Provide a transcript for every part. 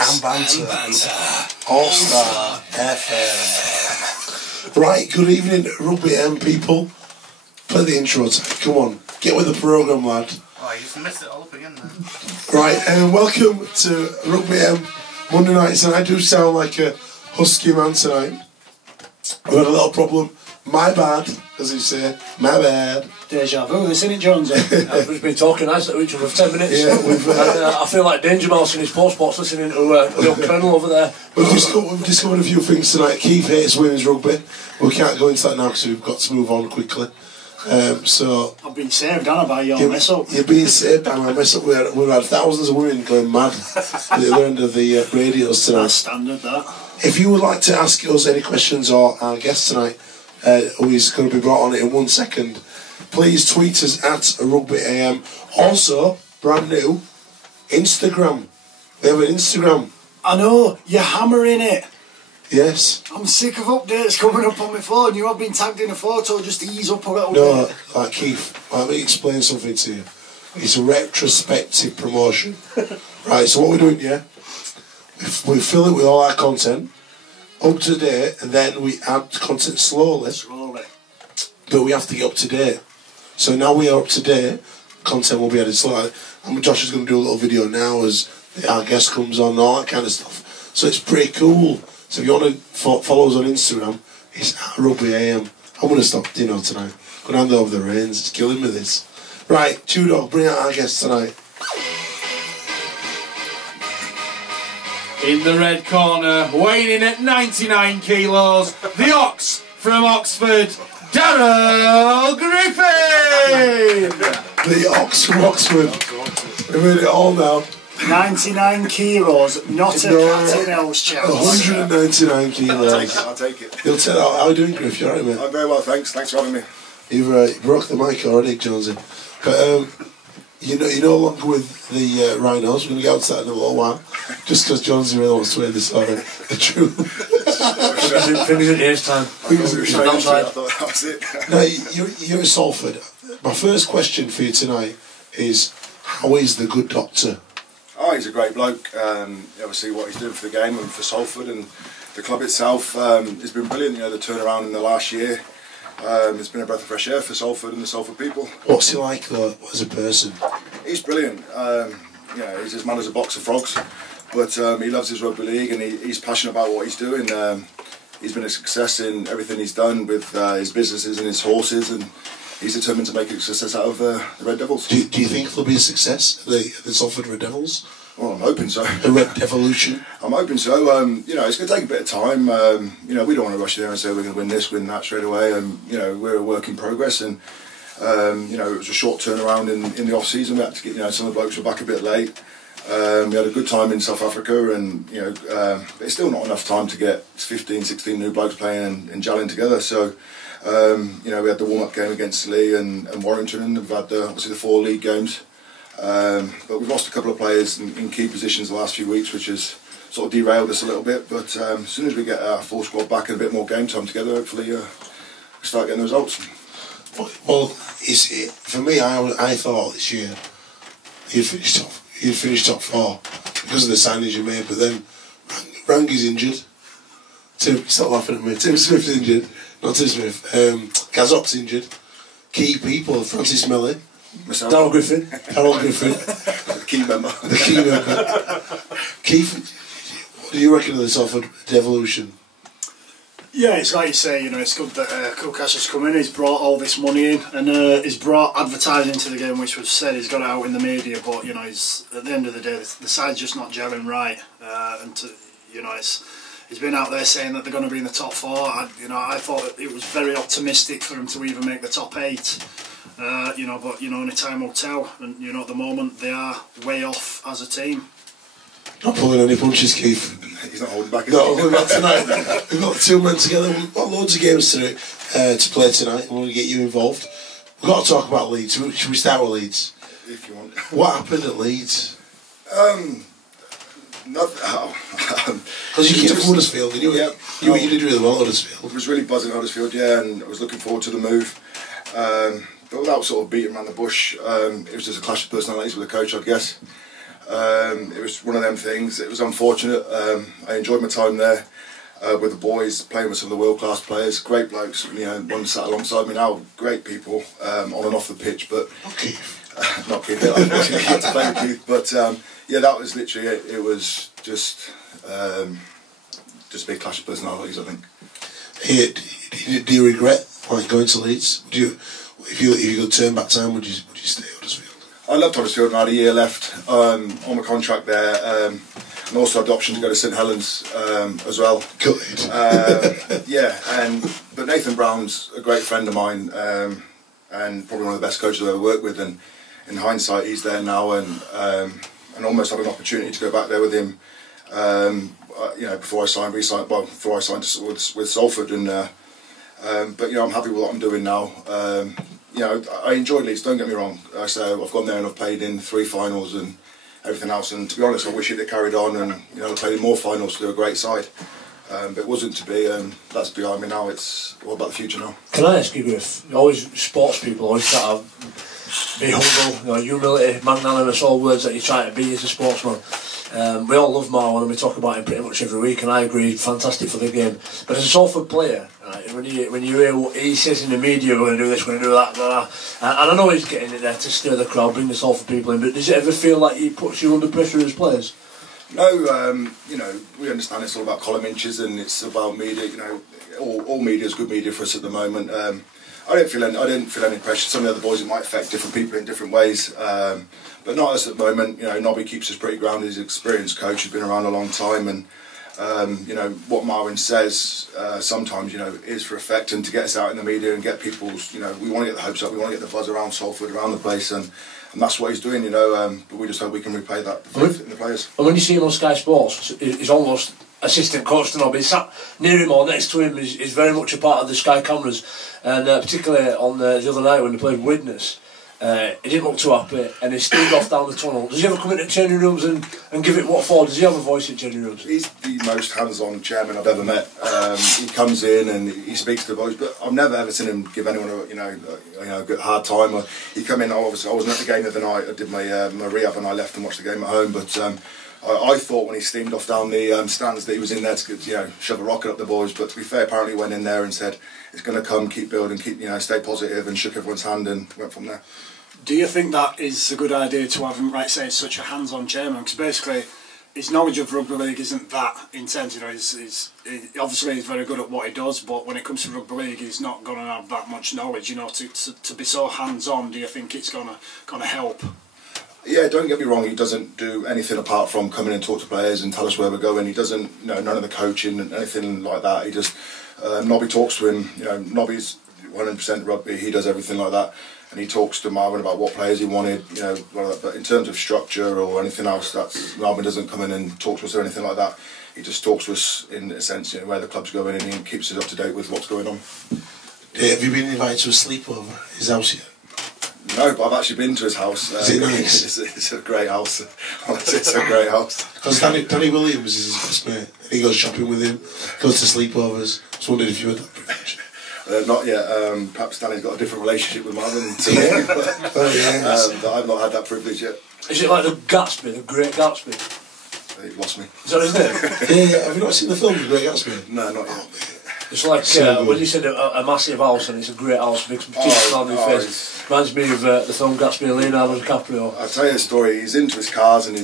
and banter. All-Star FM. Right, good evening, Rugby AM people. Play the intro time. Come on, get with the programme, lad. Oh, you just messed it all up again then. Right, and welcome to Rugby AM Monday nights, and I do sound like a husky man tonight. We've had a little problem. My bad, as you say. My bad. Deja vu, isn't it, Jones? We've been talking nicely to each other for 10 minutes. Yeah, we've. I feel like Danger Mouse in his post-box listening to the old Colonel over there. We've discovered a few things tonight. Keith hates women's rugby. We can't go into that now because we've got to move on quickly. So I've been saved, haven't I, by your mess up? You're being saved by my mess up. We've had thousands of women going mad at the other end of the radios tonight. That's standard, that. If you would like to ask us any questions or our guest tonight, who is going to be brought on in 1 second, please tweet us at Rugby AM. Also, brand new, Instagram. We have an Instagram. I know, you're hammering it. Yes. I'm sick of updates coming up on my phone. You have been tagged in a photo, just ease up a little bit. No, like Keith, let me explain something to you. It's a retrospective promotion. Right, so what we're doing, yeah, we fill it with all our content, up to date, and then we add content slowly. But we have to get up to date. So now we are up to date, content will be added slowly. And Josh is going to do a little video now as our guest comes on, all that kind of stuff. So it's pretty cool. So if you want to follow us on Instagram, it's at Rugby AM. I'm going to stop dinner tonight. I'm going to hand over the reins. It's killing me, this. Right, Tudor, bring out our guest tonight. In the red corner, weighing in at 99 kilos, the Ox from Oxford, Darrell Griffin! The Ox from Oxford. We've made it all now. 99 kilos, not a cat in hell's chance. 199 kilos. I'll take it. You'll tell how are you doing, Griff? You alright, mate? I'm very well, thanks. Thanks for having me. You've broke the mic already, Jonesy. But you're no longer with the Rhinos. We're going to get out to that in a little while. Just because Jonesy really wants to hear this story. The truth. Fingers in the ears time. I thought that was it. Now, you're at Salford. My first question for you tonight is, how is the good doctor? Oh, he's a great bloke. Obviously, what he's doing for the game and for Salford and the club itself has been brilliant. You know, the turnaround in the last year. It's been a breath of fresh air for Salford and the Salford people. What's he like, though, as a person? He's brilliant. You know, he's as mad as a box of frogs, but he loves his rugby league and he's passionate about what he's doing. He's been a success in everything he's done with his businesses and his horses, and he's determined to make a success out of the Red Devils. Do you think there'll be a success, the Salford Red Devils? Well, I'm hoping so. The Red Devolution? I'm hoping so. You know, it's going to take a bit of time. You know, we don't want to rush there and say we're going to win this, win that straight away. You know, we're a work in progress, and you know, it was a short turnaround in the off season. We had to get, you know, some of the blokes were back a bit late. We had a good time in South Africa, and you know, it's still not enough time to get 15, 16 new blokes playing and gelling together. So. You know, we had the warm-up game against Lee and Warrington, and we've had obviously the 4 league games. But we've lost a couple of players in key positions the last few weeks, which has sort of derailed us a little bit. But as soon as we get our full squad back and a bit more game time together, hopefully we start getting the results. Well, for me, I thought this year you'd finish top 4 because of the signings you made, but then Rangi's injured. Stop laughing at me. Tim Smith's injured. Not Tim Smith. Gazop's injured. Key people, Francis Melly. Darrell Griffin. The key member. Keith, what do you reckon of the Salford Devolution? Yeah, it's like you say, you know, it's good that Kukas has come in, he's brought all this money in, and he's brought advertising to the game, which was said, he's got it out in the media, but, you know, he's, at the end of the day, the side's just not gelling right, you know, he's been out there saying that they're going to be in the top 4. I thought it was very optimistic for him to even make the top 8. You know, but you know, only time will tell. And you know, at the moment they are way off as a team. Not pulling any punches, Keith. He's not holding back. Not holding back tonight. We've got 2 men together. We've got loads of games to play tonight. We want to get you involved. We've got to talk about Leeds. Should we start with Leeds? If you want. What happened at Leeds? Because you came from Huddersfield, and you did really well at Huddersfield. I was really buzzing at Huddersfield, yeah, and I was looking forward to the move. But without sort of beating around the bush, it was just a clash of personalities with the coach, I guess. It was one of them things. It was unfortunate. I enjoyed my time there with the boys, playing with some of the world-class players, great blokes. You know, one sat alongside me now, great people on and off the pitch. But not Keith. I unfortunately had to play with Keith. But yeah, that was literally it. It was just a big clash of personalities, I think. Do you regret going to Leeds? If you could turn back time, would you stay at Huddersfield? I loved Huddersfield, and I had a year left on my contract there, and also had the option to go to St Helens as well. Good. Yeah, but Nathan Brown's a great friend of mine, and probably one of the best coaches I've ever worked with. And in hindsight, he's there now, and almost had an opportunity to go back there with him. You know, before I signed with Salford, and but you know, I'm happy with what I'm doing now. You know, I enjoyed Leeds, don't get me wrong. So I've gone there and I've played in 3 finals and everything else, and to be honest, I wish it had carried on, and you know, I played in more finals to do a great side. But it wasn't to be, and that's behind me now. It's all about the future now. Can I ask you, Griff, always sports people always try to be humble, you know, humility, magnanimous, all words that you try to be as a sportsman. We all love Marwan and we talk about him pretty much every week, and I agree, fantastic for the game. But as a Salford player, right, when you hear what he says in the media, we're going to do this, we're going to do that, and I know he's getting it there to stir the crowd, bring the Salford people in, but does it ever feel like he puts you under pressure as players? No, you know, we understand it's all about column inches and it's about media. You know, all media is good media for us at the moment. I didn't feel any pressure. Some of the other boys, it might affect different people in different ways, but not us at the moment. You know, Nobby keeps us pretty grounded. He's an experienced coach. He's been around a long time, and you know what Marwan says sometimes, you know, is for effect and to get us out in the media and get people's, you know, we want to get the hopes up. We want to get the buzz around Salford, around the place, and that's what he's doing. You know, but we just hope we can repay that in the players. And when you see him on Sky Sports, he's almost assistant coach to Nobby. Sat near him or next to him is very much a part of the Sky cameras, and particularly on the other night when they played Widnes, he didn't look too happy and he steamed off down the tunnel. Does he ever come into changing rooms and give it what for? Does he have a voice in changing rooms? He's the most hands-on chairman I've ever met. He comes in and he speaks to the boys, but I've never ever seen him give anyone a good hard time. He come in. Obviously, I wasn't at the game the other night. I did my rehab and I left and watched the game at home. But I thought when he steamed off down the stands that he was in there to shove a rocket up the boys. But to be fair, apparently he went in there and said it's going to come, keep building, stay positive, and shook everyone's hand and went from there. Do you think that is a good idea to have him, like say, such a hands-on chairman? Because basically, his knowledge of rugby league isn't that intense. You know, obviously he's very good at what he does, but when it comes to rugby league, he's not going to have that much knowledge. You know, to be so hands-on, do you think it's gonna help? Yeah, don't get me wrong. He doesn't do anything apart from come in and talk to players and tell us where we're going. He doesn't, you know, none of the coaching and anything like that. He just Nobby talks to him. You know, Nobby's 100% rugby. He does everything like that. And he talks to Marwan about what players he wanted, you know, but in terms of structure or anything else, Marwan doesn't come in and talk to us or anything like that. He just talks to us in a sense, you know, where the club's going, and he keeps us up to date with what's going on. Have you been invited to a sleepover at his house yet? No, but I've actually been to his house. Is it nice? It's a great house. It's a great house. Because Danny Williams is his best mate. He goes shopping with him, goes to sleepovers. I was wondering if you had that privilege. Not yet. Perhaps Danny's got a different relationship with Marwan to me, but I've not had that privilege yet. Is it like the Gatsby, the Great Gatsby? You've lost me. Is that his name? Yeah. Have you not seen the film The Great Gatsby? No, not yet. It's like when you said a massive house and it's a great house, big smiley face. Reminds me of the film Gatsby and Leonardo DiCaprio. I'll tell you a story. He's into his cars and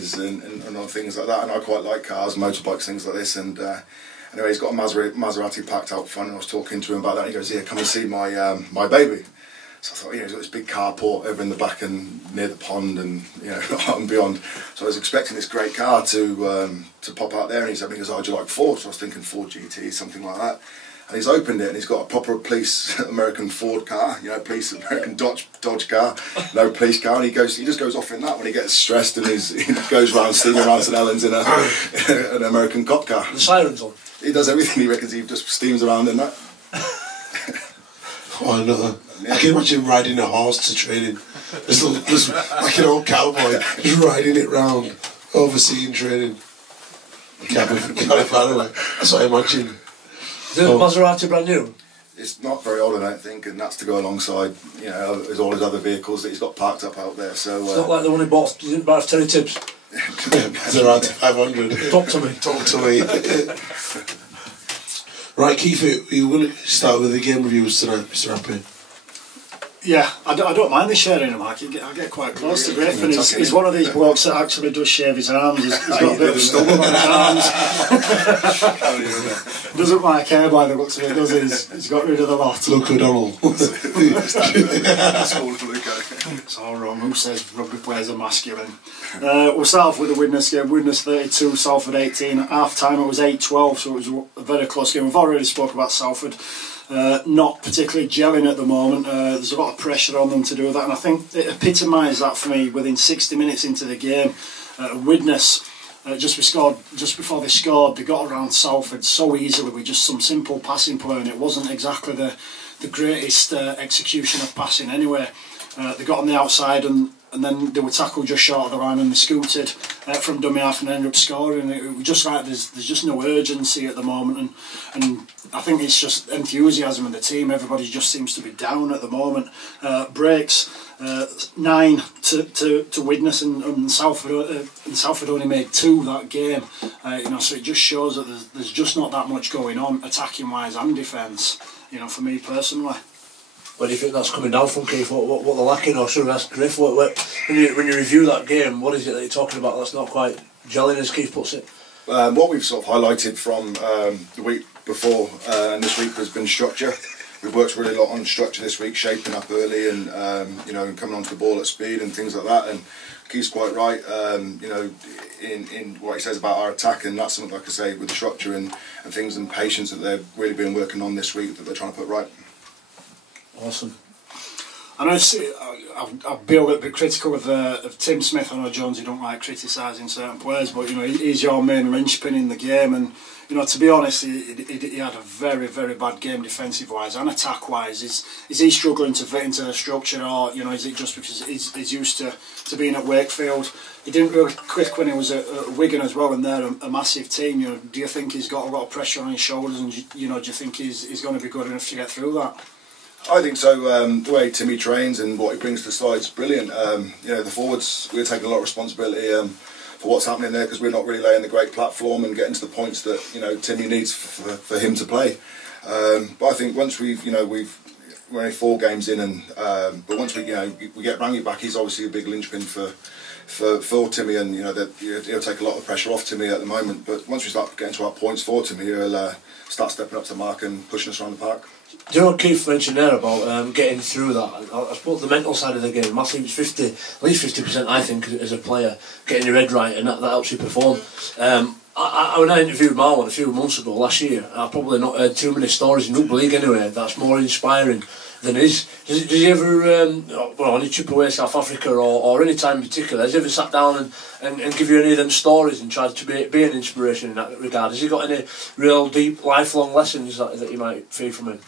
on things like that, and I quite like cars, motorbikes, things like this. And anyway, he's got a Maserati packed out front, and I was talking to him about that. And he goes, "Here, come and see my baby." So I thought, he's got this big carport over in the back and near the pond, and and beyond. So I was expecting this great car to pop out there, and he goes, "Oh, do you like Ford?" So I was thinking Ford GT, something like that. And he's opened it, and he's got a proper police American Ford car, police American Dodge car, no police car, and he just goes off in that when he gets stressed, and he goes round steaming around St Helens in an American cop car. The sirens on. He does everything. He reckons he just steams around in that. Oh no! Yeah. I can imagine him riding a horse to training, just like an old cowboy, just riding it round, overseeing training. Can't be far away. That's what I imagine. Is the Maserati brand new? It's not very old, I don't think, and that's to go alongside, all his other vehicles that he's got parked up out there. So it's not like the one he bought. You didn't buy Terry Tibbs. 0 to 500. Talk to me. Talk to me. Right, Keith, we're going to start with the game reviews tonight, Mr. Happy. Yeah, I don't mind the sharing them. I get quite close to Griffin. He's one of these blokes that actually does shave his arms. He's got a bit of stubble on his arms. Doesn't like hair by the looks of it, does he? He's got rid of the lot. Luke O'Donnell. It's all wrong. Who says rugby players are masculine? We'll start off with the Widnes game. Widnes 32, Salford 18. At half time it was 8-12, so it was a very close game. We've already spoke about Salford. Not particularly gelling at the moment. There's a lot of pressure on them to do that, and I think it epitomised that for me within 60 minutes into the game. Widnes, just before they scored, they got around Salford so easily with just some simple passing play, and it wasn't exactly the greatest execution of passing anyway. They got on the outside and then they were tackled just short of the line and they scooted from dummy half and ended up scoring. It was just like there's just no urgency at the moment, and I think it's just enthusiasm in the team. Everybody just seems to be down at the moment. Breaks 9 to Widnes and Salford only made 2 that game. So it just shows that there's just not that much going on attacking wise and defence. For me personally. Where do you think that's coming down from, Keith? What they're lacking, or should I ask Griff? When you review that game, what is it that you're talking about that's not quite gelling, as Keith puts it? What we've sort of highlighted from the week before and this week has been structure. We've worked really a lot on structure this week, shaping up early and and coming onto the ball at speed and things like that. And Keith's quite right, in what he says about our attack, and that's something, like I say, with the structure and things and patience that they've really been working on this week that they're trying to put right. Awesome. I know I've been a little bit critical of Tim Smith. I know Jones, you don't like criticising certain players, but he's your main linchpin in the game, and to be honest, he had a very, very bad game defensive wise and attack wise. Is he struggling to fit into the structure, or is it just because he's used to being at Wakefield? He didn't really click when he was at Wigan as well, and they're a massive team. Do you think he's got a lot of pressure on his shoulders, and do you think he's going to be good enough to get through that? I think so. The way Timmy trains and what he brings to the side is brilliant. The forwards, we're taking a lot of responsibility for what's happening there, because we're not really laying the great platform and getting to the points that Timmy needs for him to play. But I think once we're only 4 games in, and but once we get Rangi back, he's obviously a big linchpin for Timmy, and that he'll take a lot of pressure off Timmy at the moment. But once we start getting to our points for Timmy, he'll start stepping up to the mark and pushing us around the park. Do you know what Keith mentioned there about getting through that? I suppose the mental side of the game, massive. It's at least 50%, I think, as a player, getting your head right, and that helps you perform. When I interviewed Marwan a few months ago, last year, I've probably not heard too many stories in Rugby League anyway that's more inspiring than his. Does he ever, on a trip away to South Africa or any time in particular, has he ever sat down and give you any of them stories and tried to be an inspiration in that regard? Has he got any real deep, lifelong lessons that you might feel from him?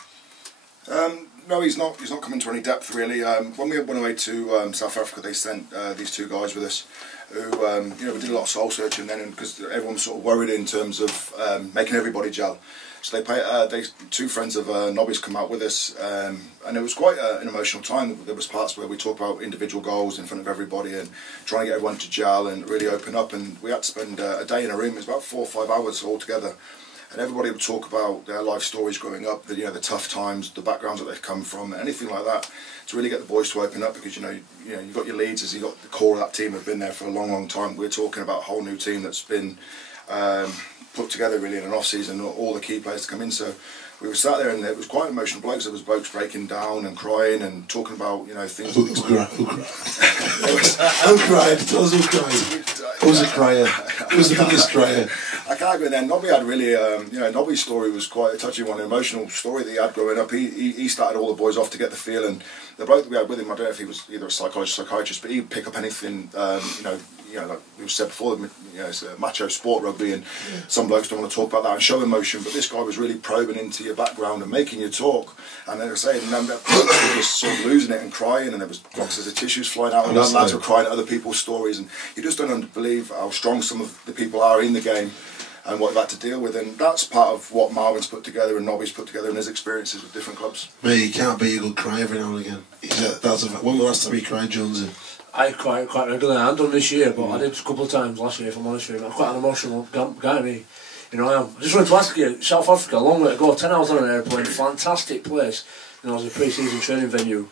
No, he's not coming to any depth really. When we went away to South Africa, they sent these 2 guys with us who we did a lot of soul searching then, because everyone was sort of worried in terms of making everybody gel. So they 2 friends of Nobby's come out with us, and it was quite an emotional time. There was parts where we talked about individual goals in front of everybody and trying to get everyone to gel and really open up, and we had to spend a day in a room. It was about 4 or 5 hours all together. And everybody would talk about their life stories growing up, the tough times, the backgrounds that they've come from, anything like that, to really get the boys to open up, because you've got your leads, as you've got the core of that team have been there for a long, long time. We're talking about a whole new team that's been put together really in an off-season, all the key players to come in. So we were sat there and it was quite emotional blokes. There was blokes breaking down and crying and talking about things. Who cried? Who cried? Tell us who cried. Who's a crier? Who's the biggest crier? I can't go in there. Nobby had really, Nobby's story was quite a touching one, an emotional story that he had growing up. He started all the boys off to get the feel, and the bloke that we had with him, I don't know if he was either a psychologist or psychiatrist, but he'd pick up anything, like we said before, it's a macho sport, rugby, and some blokes don't want to talk about that and show emotion, but this guy was really probing into your background and making you talk. And they were saying, he was sort of losing it and crying, and there was boxes of tissues flying out, and lads were crying at other people's stories, and you just don't believe how strong some of the people are in the game and what they've had to deal with, and that's part of what Marvin's put together and Nobby's put together in his experiences with different clubs. Mate, you can't be a good cry every now and again. When was the last time you cried, Jonesy? I quite regularly. I haven't done this year, but I did a couple of times last year, if I'm honest with you. I'm quite an emotional guy, me. You know, I am. I just wanted to ask you, South Africa, a long way to go, 10 hours on an airplane, fantastic place, you know, as a pre-season training venue.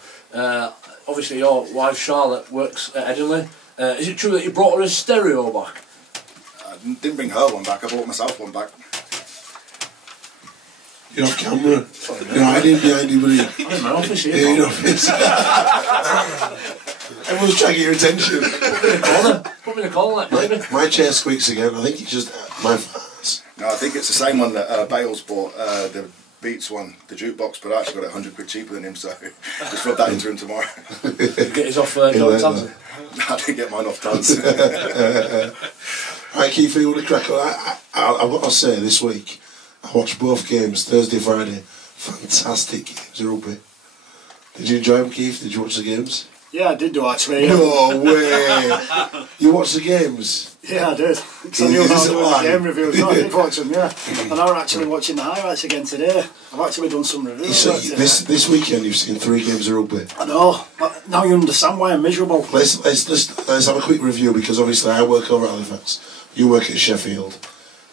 Obviously your wife Charlotte works at Edinburgh. Is it true that you brought her a stereo back? I didn't bring her one back, I brought myself one back. You're off camera. You're hiding behind you, buddy. I'm in my office here. Yeah, in your office. Everyone's trying to get your attention. Put me in a corner, baby. My chair squeaks again. I think it's just my farts. No, I think it's the same one that Bale's bought, the Beats one, the jukebox, but I actually got it 100 quid cheaper than him, so just rub that into him tomorrow. Get his off Jones Tanton. I didn't get mine off Tanton. Right, Keith, you want to crack on? I've got to say, this week, I watched both games, Thursday, Friday. Fantastic games of rugby. Did you enjoy them, Keith? Did you watch the games? Yeah, I did do actually. No way! You watched the games? Yeah, I did. Because I knew I was doing the game reviews. No, I did watch them, yeah. And I'm actually watching the highlights again today. I've actually done some reviews. So this weekend you've seen 3 games of rugby. I know. But now you understand why I'm miserable. Let's have a quick review, because obviously I work over at Halifax. You work at Sheffield.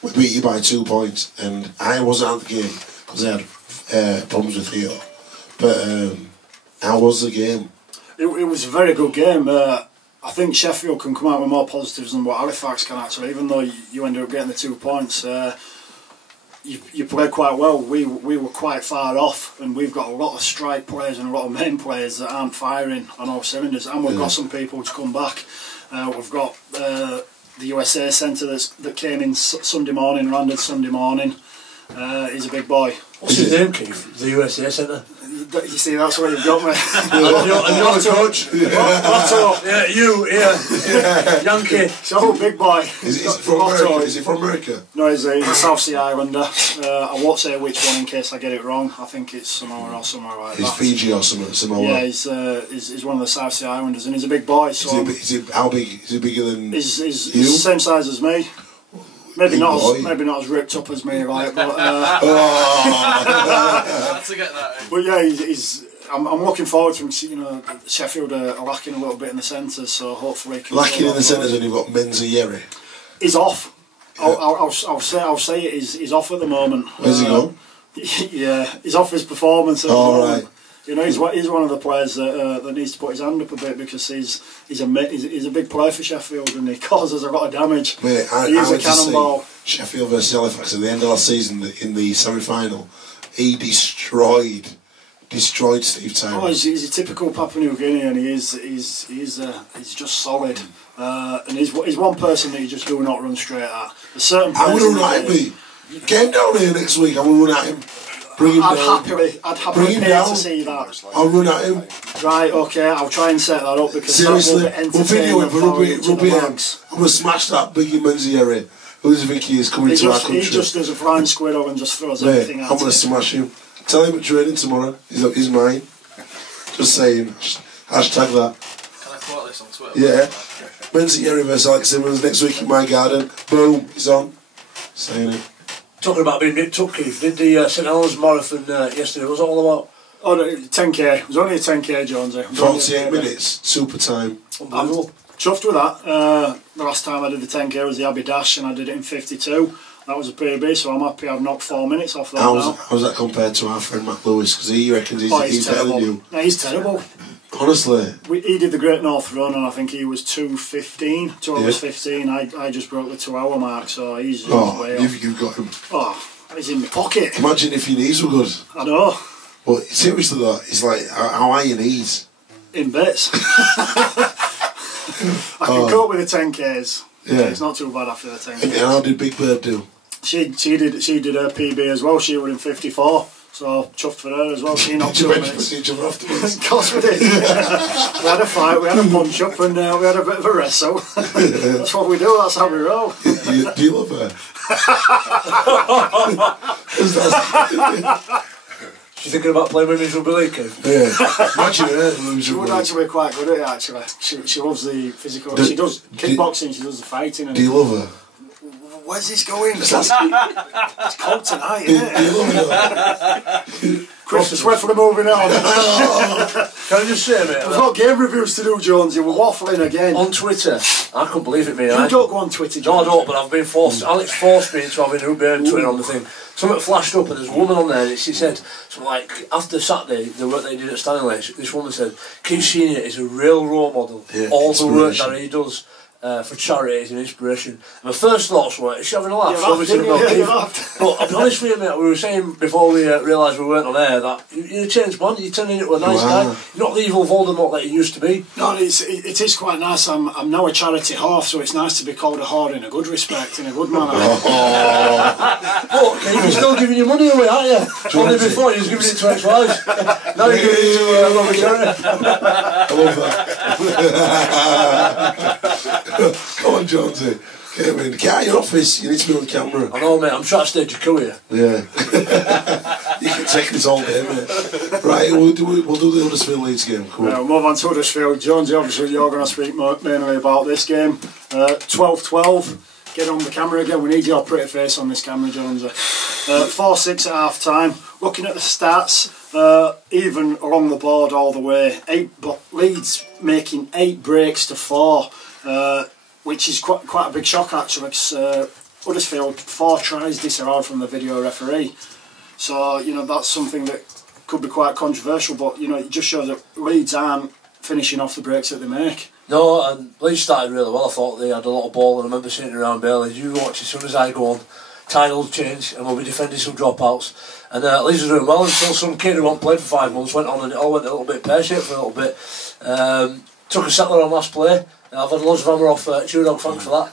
We beat you by 2 points, and I wasn't at the game because I had problems with Theo. But how was the game? It was a very good game. I think Sheffield can come out with more positives than what Halifax can actually, even though you ended up getting the 2 points. You played quite well. We were quite far off, and we've got a lot of strike players and a lot of main players that aren't firing on all cylinders, and we've got some people to come back. We've got the USA centre that came in Sunday morning, landed Sunday morning. He's a big boy. What's his name, Keith? The USA centre? You see, that's where you've got me. And you're the coach. Otto. Yeah, you, yeah. Yankee. So, big boy. Is he from America? Is he from America? No, he's a South Sea Islander. I won't say which one in case I get it wrong. I think it's Samoa or somewhere like that. He's Fiji or something, Samoa. Yeah, he's one of the South Sea Islanders, and he's a big boy. So is he how big? Is he bigger than he's you? the same size as me. Maybe Big not as ripped up as me, like, but To get that in. but yeah, I'm looking forward to him. You know, Sheffield are lacking a little bit in the centres, so hopefully he can lacking in the centres when you've got Menzieri. He's off. I'll say it. He's off at the moment. Where's he gone? Yeah, he's off his performance at the All moment. right. You know, he's one of the players that needs to put his hand up a bit, because he's a big player for Sheffield, and he causes a lot of damage. Mate, He's a cannonball. Sheffield versus Halifax at the end of last season in the semi-final. He destroyed Steve Tyrrell. Oh, he's a typical Papua New Guinea, and he's just solid. And he's one person that you just do not run straight at. There's certain I players would run at him. Get him down here next week. I will run at him. Bring him down. I'd happily pay to see that. I'll run at him. Right, okay, I'll try and set that up, because Seriously, that will be we'll video him for Rugby AM. max. I'm going to smash that Biggie Menzieri. Who does he think he is coming to our country? He just does a flying squirrel and just throws Mate, everything I'm at going to it. smash him. Tell him at training tomorrow. He's mine. Just saying. Hashtag that. Can I quote this on Twitter? Yeah. Menzieri versus Alex Simmons next week in my garden. Boom, he's on. Saying it. Talking about being nipped up, Keith, did the St Helens Marathon yesterday, was it all about? Oh, no, 10k. It was only a 10k, Jonesy. 48 minutes, super time. Unbelievable. Chuffed with that. The last time I did the 10k was the Abbey Dash, and I did it in 52. That was a PB, so I'm happy I've knocked 4 minutes off that now. How's that compared to our friend Matt Lewis? Because he reckons he's better terrible. than you. No, he's terrible. Honestly. He did the Great North Run, and I think he was 2:15, 2 hours Yeah. 15. I just broke the 2 hour mark, so he's way off. You've got him. Oh, he's in my pocket. Imagine if your knees were good. I know. But seriously though, it's like, how are your knees? In bits. I can cope with the 10Ks. Yeah. It's not too bad after the 10Ks. And how did Big Bird do? She did her PB as well. She was in 54, so chuffed for her as well. She knocked Did 2 you minutes. bench each other afterwards? Of course we did. We had a fight, we had a punch up, and we had a bit of a wrestle. That's what we do. That's how we roll. Do you love her? She's thinking about playing women's rugby league, Keith? Yeah. Imagine her. She would actually be quite good at it. Actually, she loves the physical. She does kickboxing. She does the fighting. And Do you love her? where's this going? It's cold tonight, isn't Do you it? love her? Swiftly moving on. Can I just say, mate? We've got game reviews to do, Jonesy. We're waffling again. On Twitter, I couldn't believe it, mate. You don't go on Twitter, Jonesy. No, I don't, but I've been forced. Alex forced me into having Rugby AM Twitter on the thing. Something flashed up, and there's a woman on there, and she said, something like, after Saturday, the work they did at Stanley, this woman said, Keith Senior is a real role model. Yeah, all the work that he does for charity is an inspiration. And my first thoughts were, is she having a laugh? But I'll be honest with you, mate, we were saying before we realised we weren't on air that you're a changed man, you're turning into a nice guy. You're not the evil Voldemort that you used to be. No, it is quite nice. I'm now a charity whore, so it's nice to be called a whore in a good respect, in a good manner. But you're still giving your money away, aren't you? Only before you was giving it to ex-wives. Now you're giving it to Robert Charity. I love that. Come on, Jonesy. Get in. Get out of your office. You need to be on camera. I know, mate. I'm trying to stage a coup here. Yeah. You can take this all day, mate. Right, we'll do the Huddersfield Leeds game. Cool. We'll move on to Huddersfield. Jonesy, obviously you're going to speak mainly about this game. 12-12. Get on the camera again. We need your pretty face on this camera, Jonesy. 4-6 at half time. Looking at the stats, even along the board all the way. Leeds making 8 breaks to 4. Which is quite a big shock actually, because Huddersfield 4 tries disallowed from the video referee. So, you know, that's something that could be quite controversial, but, you know, it just shows that Leeds aren't finishing off the breaks that they make. No, and Leeds started really well. I thought they had a lot of ball, and I remember sitting around Bailey, you watch as soon as I go on, tide will change and we'll be defending some dropouts. And Leeds was doing well until some kid who hadn't played for 5 months went on and it all went a little bit pear-shaped for a little bit. Took a settler on last play. I've had loads of hammer off Tudog, thanks for that.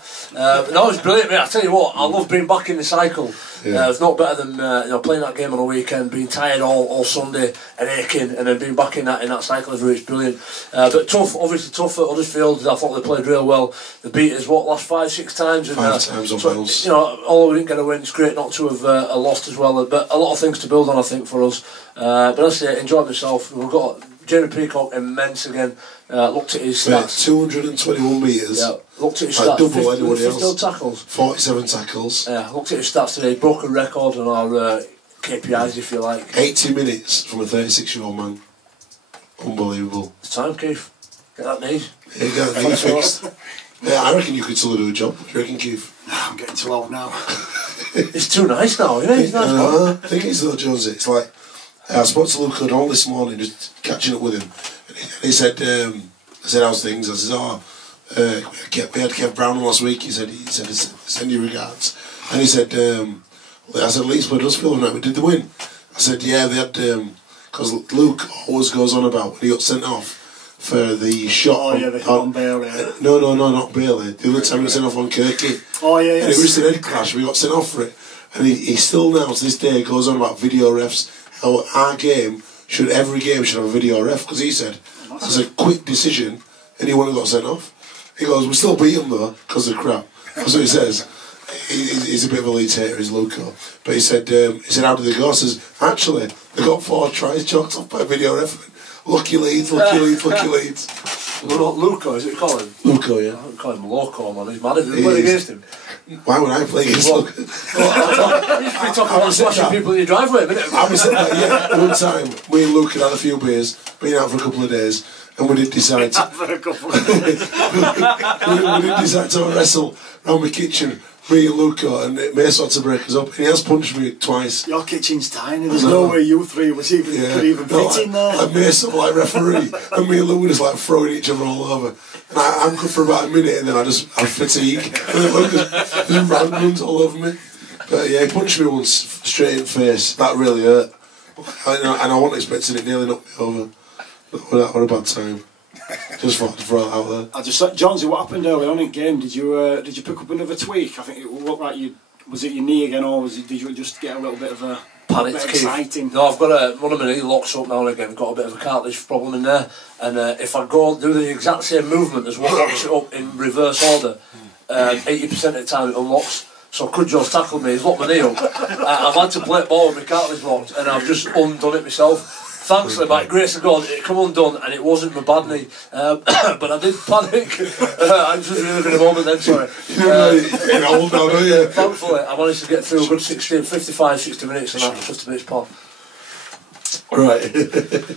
No, it was brilliant, mate. I tell you what, I love being back in the cycle. Yeah. It's not better than playing that game on a weekend, being tired all Sunday and aching, and then being back in that cycle every week. It's brilliant. But tough, obviously tough at Huddersfield. I thought they played real well. They beat us last 5-6 times. And, 5 times on Bills. You know, although we didn't get a win, it's great not to have lost as well. But a lot of things to build on, I think, for us. But let's say, enjoyed myself. We've got Jamie Peacock immense again. Looked at his stats. 221 metres. Yeah, looked at his stats. Double anyone else. Tackles. 47 tackles. Yeah, looked at his stats today. Broke a record on our KPIs, if you like. 80 minutes from a 36-year-old man. Unbelievable. It's time, Keith. Get that knee. Yeah, get that knee fixed. Yeah, I reckon you could still do a job. What do you reckon, Keith? I'm getting too old now. It's too nice now, isn't it? It's nice. I think it's though, Jonesy. It's like, I spoke to Luke O'Donnell this morning, just catching up with him. And he said, I said, how's things? I said, we had Kev Brown last week. He said, send you regards. And he said, I said, Leeds played Huddersfield tonight. We did the win. I said, yeah, they had, because Luke always goes on about when he got sent off for the shot. Oh, yeah, they on Bailey. No, not Bailey. The other time he got sent off on Kirky. Oh, yeah, yes. And it was an head clash. We got sent off for it. And he still now, to this day, goes on about video refs. How every game should have a video ref, because he said as a quick decision anyone who got sent off, he goes, we still beat him though because of crap. That's what he says. He's a bit of a Leeds hater, is Luco, but he said how did they go? He says actually they got 4 tries chalked off by video ref. Lucky Leeds. Well, Luco, is it Colin? Luco, yeah. I don't call him Loco, man. He's mad if they play against him. Why would I play against Luco? You're talking about smashing people in your driveway, innit? I was like, yeah, one time me and Luke had a few beers, been out for a couple of days, and we did decide to we did decide to wrestle around my kitchen, me and Luca, and Mace had to break us up, and he has punched me twice. Your kitchen's tiny, there's no way you three could even fit in there. Like Mace up like referee, and me and Lou were just like throwing each other all over. And I'm good for about a minute, and then I fatigue, and then Luke just runs all over me. But yeah, he punched me once straight in the face. That really hurt, and I wasn't expecting it. Nearly knocked me over. What a bad time. Just thought to throw it out there. I just said, Jonesy, what happened early on in the game? Did you pick up another tweak? I think it looked like was it your knee again, or did you just get a little bit of a panic? Exciting. No, I've got one of my knee locks up now and again. I've got a bit of a cartilage problem in there, and if I go do the exact same movement as what locks it up in reverse order, 80% of the time it unlocks. So Kudjo's tackled me, he's locked my knee up. I've had to play ball with my cartilage locked, and I've just undone it myself. Thankfully, by grace of God, it come undone, and it wasn't my bad knee. But I did panic. I'm just reliving a moment then, sorry. Thankfully, I managed to get through a good 55, 60 minutes, and that was just a bit pop. Right.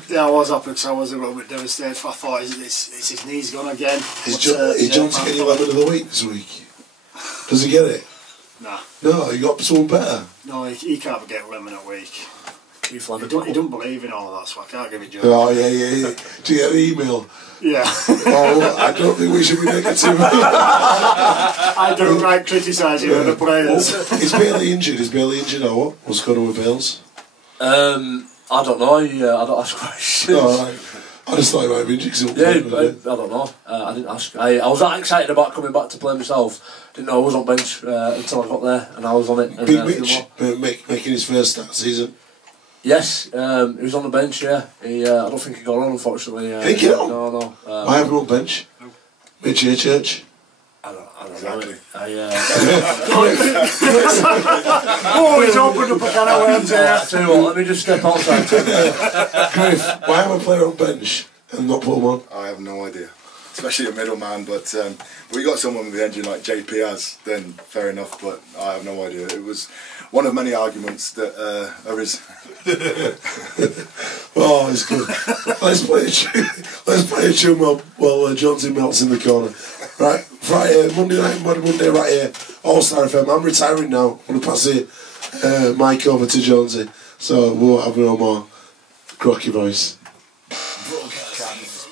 Yeah, I was happy because I was a little bit devastated. I thought, it's his knees gone again. Is John to get 11 of the week this week? Does he get it? Nah. No, you got someone better. No, he can't get 11 a week. He don't believe in all of that, so I can't give it John. Oh, yeah. Do you get the email? Yeah. Oh, I don't think we should be negative. I don't like criticising other players. Well, he's barely injured, or what? What's going on with Bales? I don't know. I don't ask questions. No, I just thought he might be injured. I don't know. I didn't ask. I was that excited about coming back to play myself. Didn't know I was on bench until I got there, and I was on it. And, Big Mitch making his first start season. Yes, he was on the bench. Yeah, I don't think he got on, unfortunately. Didn't get on? No. I have him on bench. Mitch here, Church. I don't Exactly. know. Oh, he's opened up a can of worms here. I tell you what, let me just step outside. Griff, why have a player on bench and not put him on? I have no idea. Especially a middleman, but we got someone with the engine like JP has, then fair enough, but I have no idea. It was one of many arguments that are his. Oh, it's good. Let's play a tune while Jonesy melts in the corner. Right, Monday right here, All-Star FM. I'm retiring now. I'm going to pass the mic over to Jonesy, so we'll have no more crocky voice. Broadcast.